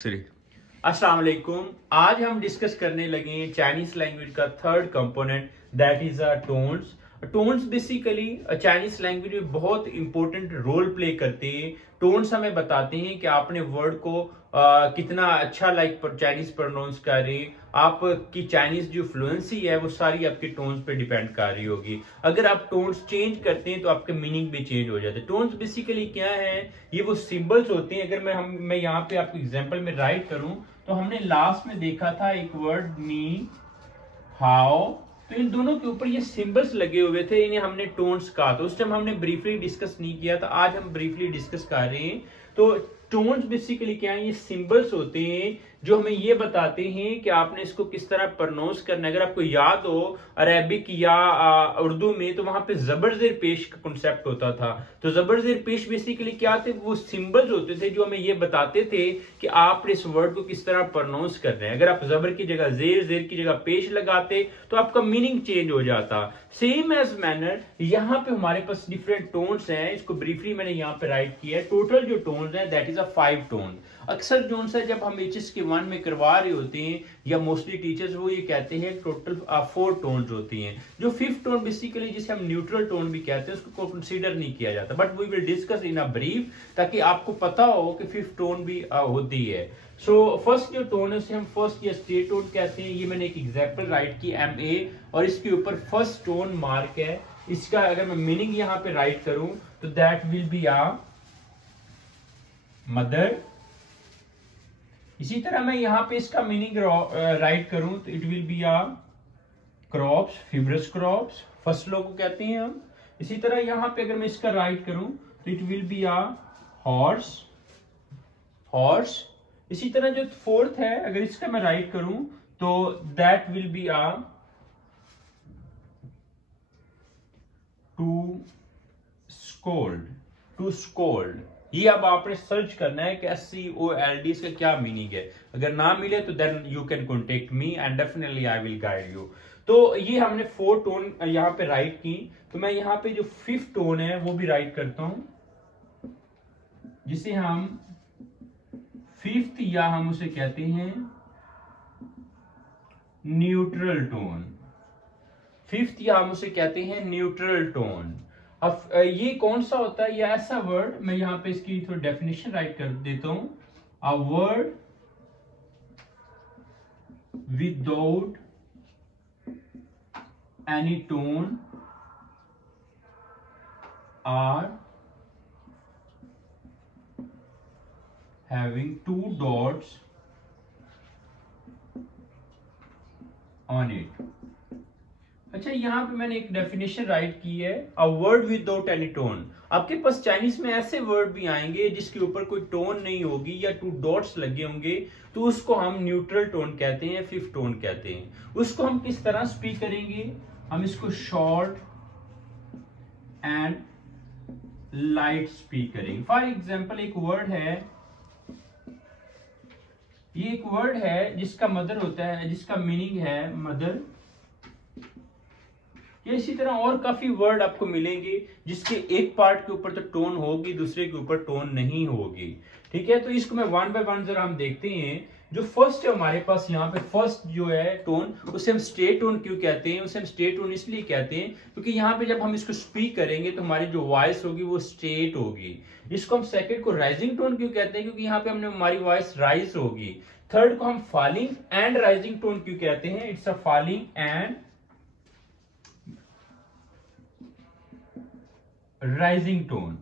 Sorry. अस्सलाम वालेकुम। आज हम डिस्कस करने लगे हैं चाइनीज लैंग्वेज का third component, that is tones. Tones basically Chinese language में बहुत इंपॉर्टेंट रोल प्ले करते हैं। टोन्स हमें बताते हैं कि आपने वर्ड को कितना अच्छा चाइनीज प्रोनाउंस कर रहे हैं। आपकी चाइनीज जो फ्लुएंसी है वो सारी आपके टोन्स पे डिपेंड कर रही होगी। अगर आप टोन्स चेंज करते हैं तो आपके मीनिंग भी चेंज हो जाते हैं। टोन्स बेसिकली क्या है? ये वो सिंबल्स होते हैं। अगर मैं यहाँ पे आपको एग्जांपल में राइट करूं तो हमने लास्ट में देखा था एक वर्ड नी हाउ, तो इन दोनों के ऊपर ये सिंबल्स लगे हुए थे, इन्हें हमने टोन्स कहा। तो उस टाइम हमने ब्रीफली डिस्कस नहीं किया था, आज हम ब्रीफली डिस्कस कर रहे हैं। तो टोन्स बेसिकली क्या है? ये सिंबल्स होते हैं जो हमें ये बताते हैं कि आपने इसको किस तरह प्रोनाउंस करना है। अगर आपको याद हो अरेबिक या उर्दू में, तो वहां पे जबर जेर पेश का कॉन्सेप्ट होता था। तो जबर जेर पेश बेसिकली क्या थे? वो सिंबल्स होते थे जो हमें ये बताते थे कि आपने इस वर्ड को किस तरह प्रोनाउंस करना है। अगर आप जबर की जगह जेर, जेर की जगह पेश लगाते तो आपका मीनिंग चेंज हो जाता। सेम एज मैनर यहाँ पे हमारे पास डिफरेंट टोन्स हैं। इसको ब्रीफली मैंने यहाँ पे राइट किया है। टोटल जो टोन्स है दैट इज 5 टोन। अक्सर जो है जब हम HSK 1 में करवा रहे होते हैं या मोस्टली टीचर्स वो ये कहते हैं टोटल 4 टोन्स होती हैं। जो 5th टोन बेसिकली जिसे हम न्यूट्रल टोन भी कहते हैं उसको कंसीडर नहीं किया जाता, but we will discuss in a brief ताकि आपको पता हो कि 5th टोन भी होती है। सो फर्स्ट जो टोन है उसे हम फर्स्ट या स्टेट टोन कहते हैं। ये मैंने एक एग्जांपल राइट की MA, और इसके ऊपर फर्स्ट टोन मार्क है। इसका अगर मैं मीनिंग यहाँ पे राइट करूं तो that will be a mother. इसी तरह मैं यहां पे इसका मीनिंग राइट करूं तो it will be a crops, fibrous crops, फसलों को कहते हैं हम। इसी तरह यहां पे अगर मैं इसका राइट करूं तो it will be a horse, horse. इसी तरह जो फोर्थ है अगर इसका मैं राइट करूं तो that will be a to scold, to scold. ये अब आपने सर्च करना है कि SCOLD इसका क्या मीनिंग है। अगर ना मिले तो then you can contact me and definitely I will guide you. तो ये हमने 4 टोन यहाँ पे राइट की। तो मैं यहाँ पे जो 5th टोन है वो भी राइट करता हूं, जिसे हम 5th या हम उसे कहते हैं न्यूट्रल टोन। 5th या हम उसे कहते हैं न्यूट्रल टोन। अब ये कौन सा होता है? ये ऐसा वर्ड, मैं यहां पे इसकी थोड़ी डेफिनेशन राइट कर देता हूं। A word without any tone are having 2 dots on it. अच्छा, यहां पे मैंने एक डेफिनेशन राइट की है, a word without any tone. आपके पास चाइनीज में ऐसे वर्ड भी आएंगे जिसके ऊपर कोई टोन नहीं होगी या 2 डॉट्स लगे होंगे, तो उसको हम न्यूट्रल टोन कहते हैं, 5th टोन कहते हैं। उसको हम किस तरह स्पीक करेंगे? हम इसको शॉर्ट एंड लाइट स्पीक करेंगे। फॉर एग्जाम्पल एक वर्ड है, ये एक वर्ड है जिसका मदर होता है, जिसका मीनिंग है मदर। इसी तरह और काफी वर्ड आपको मिलेंगे जिसके एक पार्ट के ऊपर तो टोन होगी, दूसरे के ऊपर टोन नहीं होगी। ठीक है, तो इसको मैं 1 बाय 1 जरा हम देखते हैं। जो फर्स्ट है हमारे पास यहाँ पे, फर्स्ट जो है टोन, उसे हम स्टेट टोन क्यों कहते हैं? उसे हम स्टेट टोन इसलिए कहते हैं क्योंकि यहाँ पे जब हम इसको स्पीक करेंगे तो हमारी जो वॉइस होगी वो स्टेट होगी। इसको हम सेकंड को राइजिंग टोन क्यों कहते हैं? क्योंकि यहाँ पे हमने हमारी वॉइस राइज होगी। थर्ड को हम फॉलिंग एंड राइजिंग टोन क्यों कहते हैं? It's a falling and rising tone.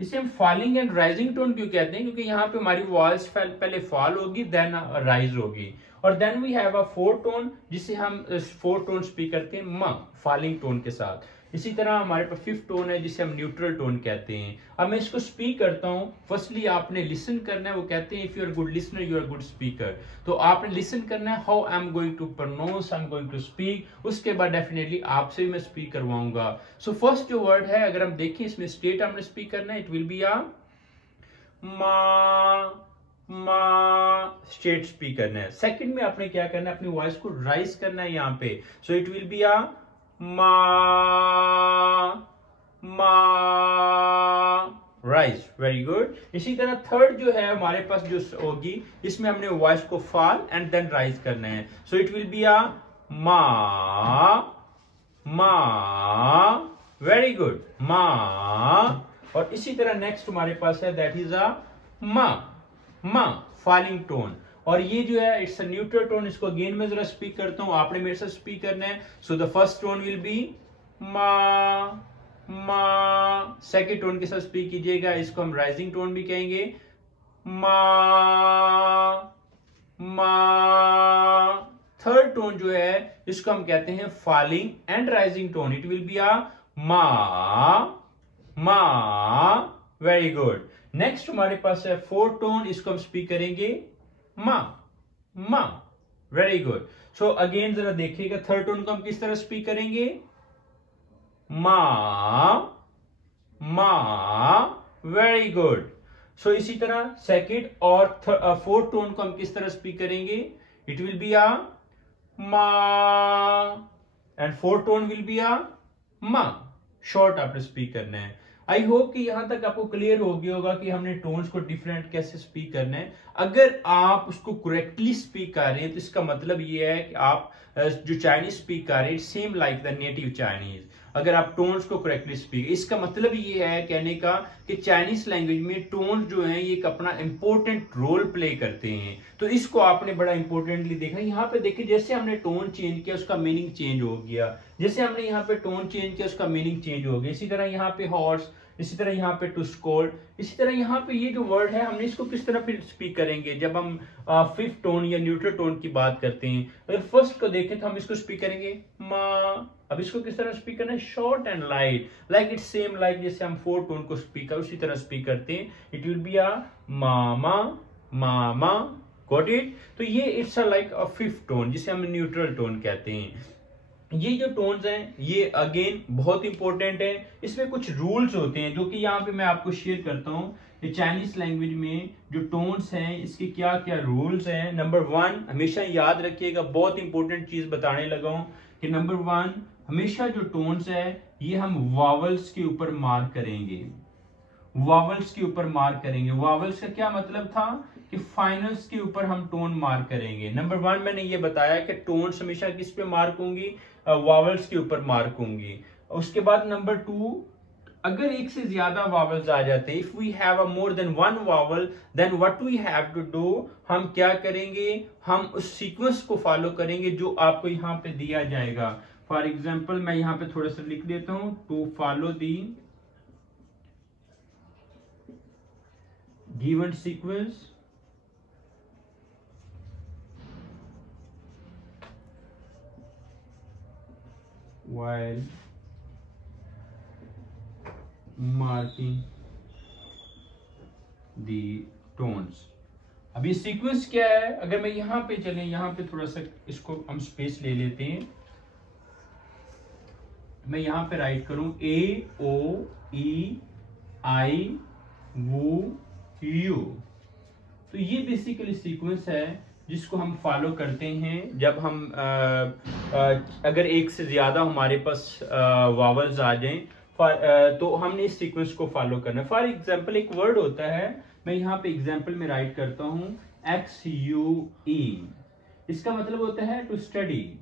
इसे हम फॉलिंग एंड राइजिंग टोन क्यों कहते हैं? क्योंकि यहाँ पे हमारी वॉइस पहले फॉल होगी देन राइज होगी। और then we have a 4th tone जिसे हम 4th टोन स्पीक करते हैं म, फॉलिंग टोन के साथ। इसी तरह हमारे पास 5th टोन है जिसे हम न्यूट्रल टोन कहते हैं। अब मैं इसको स्पीक करता हूं। फर्स्टली आपने लिसन करना है। वो कहते हैं if you are good listener you are good speaker. तो आपने लिसन करना है, how I am going to pronounce, I am going to speak. उसके बाद डेफिनेटली आपसे भी मैं स्पीक करवाऊंगा। सो फर्स्ट जो वर्ड है अगर हम देखें इसमें स्टेट हमने स्पीक करना है, इट विल बी आ मा, स्टेट स्पीक करना है। सेकंड में आपने क्या करना है? अपनी वॉइस को राइज करना है यहाँ पे। सो इट विल बी आ मा, राइज, वेरी गुड। इसी तरह थर्ड जो है हमारे पास जो होगी, इसमें हमने वॉइस को फॉल एंड देन राइज करना है। So it will be a मा, मा, वेरी गुड, मा। और इसी तरह नेक्स्ट हमारे पास है दैट इज अ मा, मा, फॉलिंग टोन। और ये जो है इट्स अ न्यूट्रल टोन। इसको अगेन मैं जरा स्पीक करता हूं, आपने मेरे साथ स्पीक करना है। So the first tone will be मा, मा। सेकेंड टोन के साथ स्पीक कीजिएगा, इसको हम राइजिंग टोन भी कहेंगे, मा, मा। थर्ड टोन जो है इसको हम कहते हैं falling and rising tone. It will be a मा, मा, वेरी गुड। नेक्स्ट हमारे पास है फोर्थ टोन, इसको हम स्पीक करेंगे मा, मा, वेरी गुड। सो अगेन जरा देखिएगा, थर्ड टोन को हम किस तरह स्पीक करेंगे, मा, मा, वेरी गुड। सो इसी तरह सेकेंड और फोर्थ टोन को हम किस तरह स्पीक करेंगे, इट विल बी अ मा and fourth tone will be a मा। शॉर्ट आपने स्पीक करना है। आई होप कि यहां तक आपको क्लियर हो गया होगा कि हमने टोन्स को डिफरेंट कैसे स्पीक करना है। अगर आप उसको करेक्टली स्पीक कर रहे हैं तो इसका मतलब ये है कि आप जो चाइनीज स्पीक कर रहे हैं same like the native Chinese. अगर आप टोन्स को करेक्टली स्पीक, इसका मतलब ये है कहने का कि चाइनीज लैंग्वेज में टोन जो है ये एक अपना इंपॉर्टेंट रोल प्ले करते हैं। तो इसको आपने बड़ा इंपॉर्टेंटली देखा। यहाँ पे देखिए जैसे हमने टोन चेंज किया उसका मीनिंग चेंज हो गया, जैसे हमने यहाँ पे टोन चेंज किया उसका मीनिंग चेंज हो गया। इसी तरह यहाँ पे हॉर्स, इसी तरह यहाँ पे टू स्कोल्ड, इसी तरह यहाँ पे ये जो वर्ड है हमने इसको किस तरह फिर स्पीक करेंगे जब हम फिफ्थ टोन या न्यूट्रल टोन की बात करते हैं। अगर फर्स्ट को देखें तो हम इसको स्पीक करेंगे मा। अब इसको किस तरह स्पीक करना है, short and light, like it's same like जैसे हम फोर्थ टोन को स्पीक कर उसी तरह स्पीक करते हैं। It will be a mama, mama, got it. तो ये it's a like a fifth tone जिसे हम न्यूट्रल टोन कहते हैं। ये जो टोन्स हैं ये अगेन बहुत इंपॉर्टेंट है। इसमें कुछ रूल्स होते हैं जो कि यहाँ पे मैं आपको शेयर करता हूँ कि चाइनीज लैंग्वेज में जो टोन्स हैं इसके क्या क्या रूल्स हैं। नंबर वन, हमेशा याद रखिएगा, बहुत इंपॉर्टेंट चीज बताने लगा हूँ कि नंबर वन, हमेशा जो टोन्स है ये हम वावल्स के ऊपर मार्क करेंगे, वावल्स के ऊपर मार्क करेंगे। वावल्स का क्या मतलब था कि फाइनल्स के ऊपर हम टोन मार्क करेंगे। नंबर वन मैंने ये बताया कि टोन्स हमेशा किस पे मार्क होंगी, वावल्स के ऊपर मार्क होंगी। उसके बाद नंबर टू, अगर एक से ज्यादा वावल्स आ जाते हैं, if we have a more than one vowel then what we have to do, हम क्या करेंगे, हम उस सीक्वेंस को फॉलो करेंगे जो आपको यहाँ पे दिया जाएगा। फॉर एग्जाम्पल मैं यहाँ पे थोड़ा सा लिख देता हूं, to follow the given sequence while marking the tones। अब ये सीक्वेंस क्या है, अगर मैं यहां पे चले, यहां पे थोड़ा सा इसको हम स्पेस ले लेते हैं, मैं यहां पे राइट करूं ए ओ ई आई वो यू। तो ये बेसिकली सीक्वेंस है जिसको हम फॉलो करते हैं जब हम अगर एक से ज्यादा हमारे पास वावल्स आ जाएं तो हमने इस सीक्वेंस को फॉलो करना है। फॉर एग्जांपल एक वर्ड होता है, मैं यहाँ पे एग्जांपल में राइट करता हूँ XUE, इसका मतलब होता है टू स्टडी,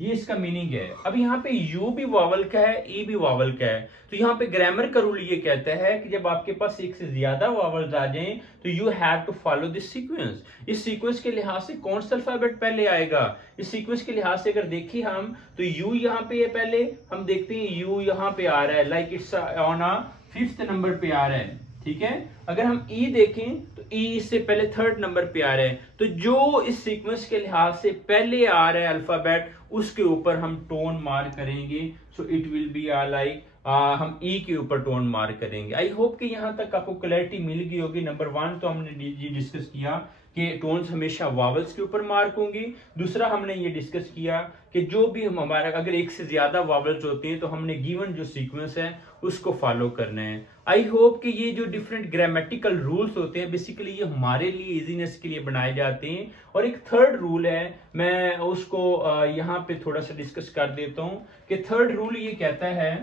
ये इसका मीनिंग है। अब यहाँ पे यू भी वावल का है, ई भी वावल का है, तो यहाँ पे ग्रामर का रूल ये कहता है कि जब आपके पास एक से ज्यादा वावल्स आ जाएं तो you have to follow this sequence. इस सीक्वेंस के लिहाज से कौन सा अल्फाबेट पहले आएगा, इस सीक्वेंस के लिहाज से अगर देखिए हम तो यू यहाँ पे है, पहले हम देखते हैं यू यहाँ पे आ रहा है, like it's on a fifth number पे आ रहा है, ठीक है। अगर हम ई देखें तो ई इससे पहले थर्ड नंबर पे आ रहे हैं, तो जो इस सीक्वेंस के लिहाज से पहले आ रहा है अल्फाबेट उसके ऊपर हम टोन मार्क करेंगे। So it will be like हम ई के ऊपर टोन मार्क करेंगे। आई होप कि यहां तक आपको क्लैरिटी मिल गई होगी। नंबर वन तो हमने ये डिस्कस किया कि टोन्स हमेशा वावल्स के ऊपर मार्क होंगी। दूसरा हमने ये डिस्कस किया कि जो भी हम हमारा अगर एक से ज्यादा वावल्स होती हैं तो हमने गिवन जो सीक्वेंस है उसको फॉलो करना है। आई होप कि ये जो डिफरेंट ग्रामेटिकल रूल्स होते हैं बेसिकली ये हमारे लिए इजीनेस के लिए बनाए जाते हैं। और एक थर्ड रूल है, मैं उसको यहाँ पे थोड़ा सा डिस्कस कर देता हूं कि थर्ड रूल ये कहता है,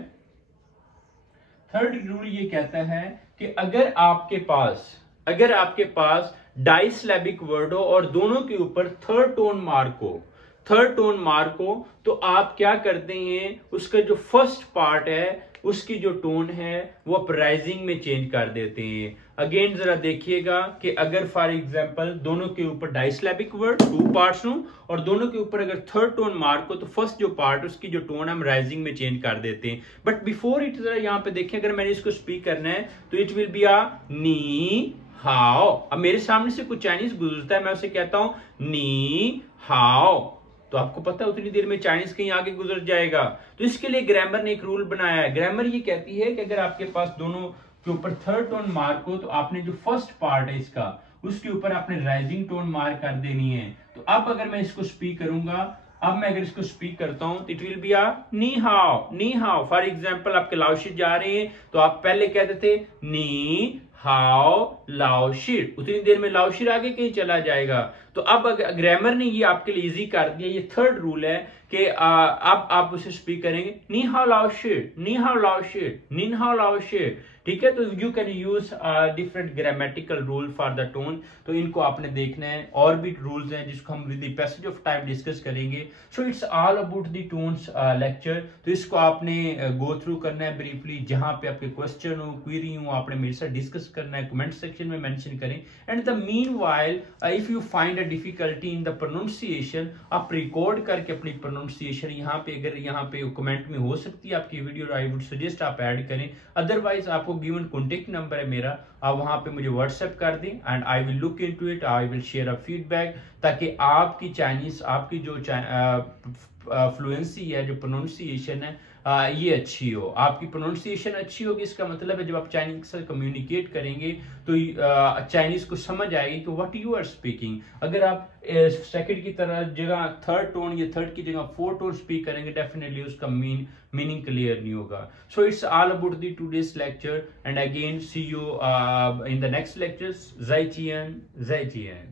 थर्ड रूल ये कहता है कि अगर आपके पास डाइसिलेबिक वर्ड हो और दोनों के ऊपर थर्ड टोन मार्क हो, तो आप क्या करते हैं, उसका जो फर्स्ट पार्ट है उसकी जो टोन है वो आप राइजिंग में चेंज कर देते हैं। अगेन जरा देखिएगा कि अगर फॉर एग्जांपल दोनों के ऊपर डाइसिलेबिक वर्ड 2 पार्ट्स हो और दोनों के ऊपर अगर थर्ड टोन मार्क हो, तो फर्स्ट जो पार्ट उसकी जो टोन हम राइजिंग में चेंज कर देते हैं। बट बिफोर इट जरा यहाँ पे देखिए, अगर मैंने इसको स्पीक करना है तो इट विल बी आ नी हाओ। अब मेरे सामने से कुछ चाइनीज गुजरता है, मैं उसे कहता हूं नी हाओ, तो आपको पता है उतनी देर में चाइनीज कहीं आगे गुजर जाएगा। तो इसके लिए ग्रामर ने एक रूल बनाया है। ग्रामर ये कहती है कि अगर आपके पास दोनों के ऊपर थर्ड टोन मार्क हो, तो आपने जो फर्स्ट पार्ट है इसका उसके ऊपर आपने राइजिंग टोन मार्क कर देनी है। तो अब अगर मैं इसको स्पीक करूंगा, अब मैं अगर इसको स्पीक करता हूं तो इट विल बी आ नी हाओ, नी हाओ। फॉर एग्जांपल आपके लाओशी जा रहे हैं तो आप पहले कहते थे नी हाओ लाओशिर, उतनी देर में लाओशिर आगे कहीं चला जाएगा। तो अब ग्रामर ने ये आपके लिए इजी कर दिया। ये थर्ड रूल है कि अब आप उसे स्पीक करेंगे नी हाओ लाओशिर, नी हाओ लाओशिर, नी हाओ लाओशिर। ठीक है, तो you can use different grammatical rule for the tone. तो इनको आपने देखना है। और भी रूल्स हैं जिसको हम with the passage of time discuss करेंगे। So it's all about the tones lecture. तो इसको आपने गो थ्रू करना है ब्रीफली। जहां पे आपके क्वेश्चन हो, क्वेरी हो, आपने मेरे साथ डिस्कस करना है, कमेंट सेक्शन में मेंशन करें। And the meanwhile if you find a difficulty in the pronunciation, आप रिकॉर्ड करके अपनी प्रोनाउंसिएशन यहाँ पे, अगर यहाँ पे कमेंट में हो सकती है आपकी वीडियो, आई वुड सजेस्ट आप ऐड करें। अदरवाइज आपको गिवन कॉन्टेक्ट नंबर है मेरा, आप वहां पे मुझे व्हाट्सएप कर दें and I will look into it, I will share a feedback, ताकि आपकी चाइनीज, आपकी जो फ्लुएंसी है, जो प्रोनाउंसिएशन है, ये अच्छी हो। आपकी प्रोनाउंसिएशन अच्छी होगी, इसका मतलब है जब आप चाइनीज के साथ कम्युनिकेट करेंगे तो चाइनीज को समझ आएगी कि व्हाट यू आर स्पीकिंग। अगर आप सेकंड की तरह जगह थर्ड टोन या थर्ड की जगह फोर्थ टोन स्पीक करेंगे, डेफिनेटली उसका मीनिंग क्लियर नहीं होगा। So it's all about the today's lecture and again see you in the next lectures. ज़ाइचियन।